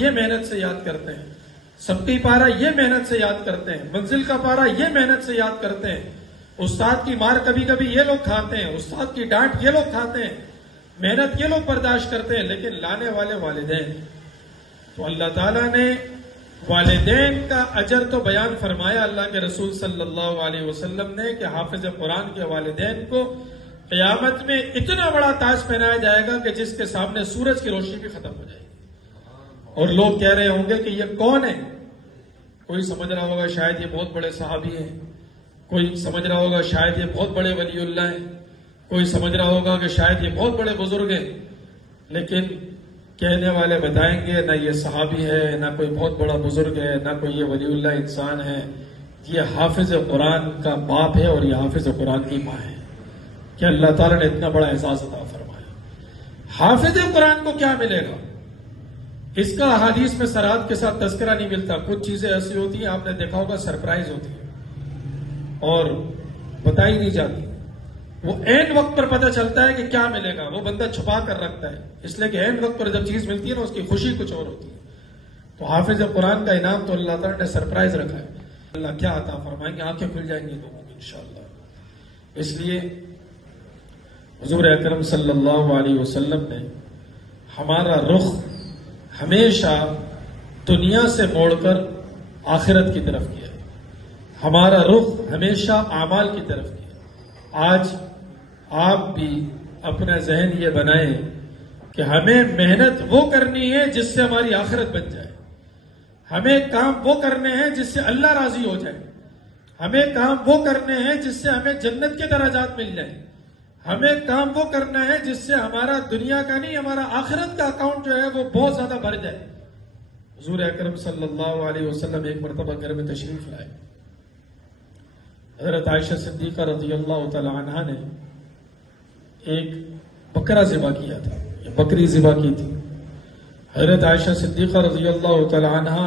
یہ محنت سے یاد کرتے ہیں، سبقی پارا یہ محنت سے یاد کرتے ہیں، منزل کا پارا یہ محنت سے یاد کرتے ہیں، استاد کی مار کبھی کبھی یہ لوگ کھاتے ہیں، استاد کی ڈانٹ یہ لوگ کھاتے ہیں، محنت یہ لوگ برداشت کرتے ہیں، لیکن لانے والے والدین۔ تو اللہ تعالیٰ نے والدین کا اجر تو بیان فرمایا اللہ کے رسول صلی اللہ علیہ وسلم نے کہ حافظ قرآن کے والدین کو قیامت میں اتنا بڑا تاج پہنایا جائے گا کہ جس کے سامنے سورج کی روشنی بھی ختم ہو جائے گی، اور لوگ کہہ رہے ہوں گے کہ یہ کون ہے؟ کوئی سمجھ رہا ہوگا شاید یہ بہت بڑے صحابی ہیں، کوئی سمجھ رہا ہوگا شاید یہ بہت بڑے ولی اللہ ہیں، کوئی سمجھ رہا ہوگا کہ شاید یہ بہت بڑے بزرگ ہیں، لیکن کہنے والے بتائیں گے نہ یہ صحابی ہے، نہ کوئی بہت بڑا بزرگ ہے، نہ کوئی یہ ولی اللہ انسان ہے، یہ حافظ قرآن کا باپ ہے اور یہ حافظ قرآن کی ماں ہے کہ اللہ تعالیٰ نے اتنا بڑا اعزاز عطا فرمایا۔ حافظ قرآن کو کیا ملے گا؟ اس کا احادیث میں سرات کے ساتھ تذکرہ نہیں ملتا۔ کچھ چیزیں ایسی ہوتی ہیں آپ نے دیکھا ہوگا سرپرائز ہوتی ہیں اور بتائی نہیں جاتی، وہ عین وقت پر پتہ چلتا ہے کہ کیا ملے گا، وہ بندہ چھپا کر رکھتا ہے، اس لیے کہ عین وقت پر جب چیز ملتی ہے نا اس کی خوشی کچھ اور ہوتی ہے۔ تو حافظ قرآن کا انعام تو اللہ تعالیٰ نے سرپرائز رکھا ہے، اللہ کیا عطا فرمائیں گے، آنکھیں کھل جائیں گی لوگوں کی انشاءاللہ۔ اس لیے حضور اکرم صلی اللہ علیہ وسلم نے ہمارا رخ ہمیشہ دنیا سے موڑ کر آخرت کی طرف کیا ہے، ہمارا رخ ہمیشہ اعمال کی طرف کیا۔ آج آپ بھی اپنا ذہن یہ بنائیں کہ ہمیں محنت وہ کرنی ہے جس سے ہماری آخرت بن جائے، ہمیں کام وہ کرنے ہیں جس سے اللہ راضی ہو جائے، ہمیں کام وہ کرنے ہیں جس سے ہمیں جنت کے درجات مل جائیں، ہمیں کام وہ کرنا ہے جس سے ہمارا دنیا کا نہیں ہمارا آخرت کا اکاؤنٹ جو ہے وہ بہت زیادہ بڑھ جائے۔ حضور اکرم صلی اللہ علیہ وسلم ایک مرتبہ گھر میں تشریف لائے، حضرت عائشہ صدیقہ رضی اللہ تعالی عنہا نے ایک بکرا ذبح کیا تھا، بکری ذبح کی تھی۔ حضرت عائشہ صدیقہ رضی اللہ تعالی عنہا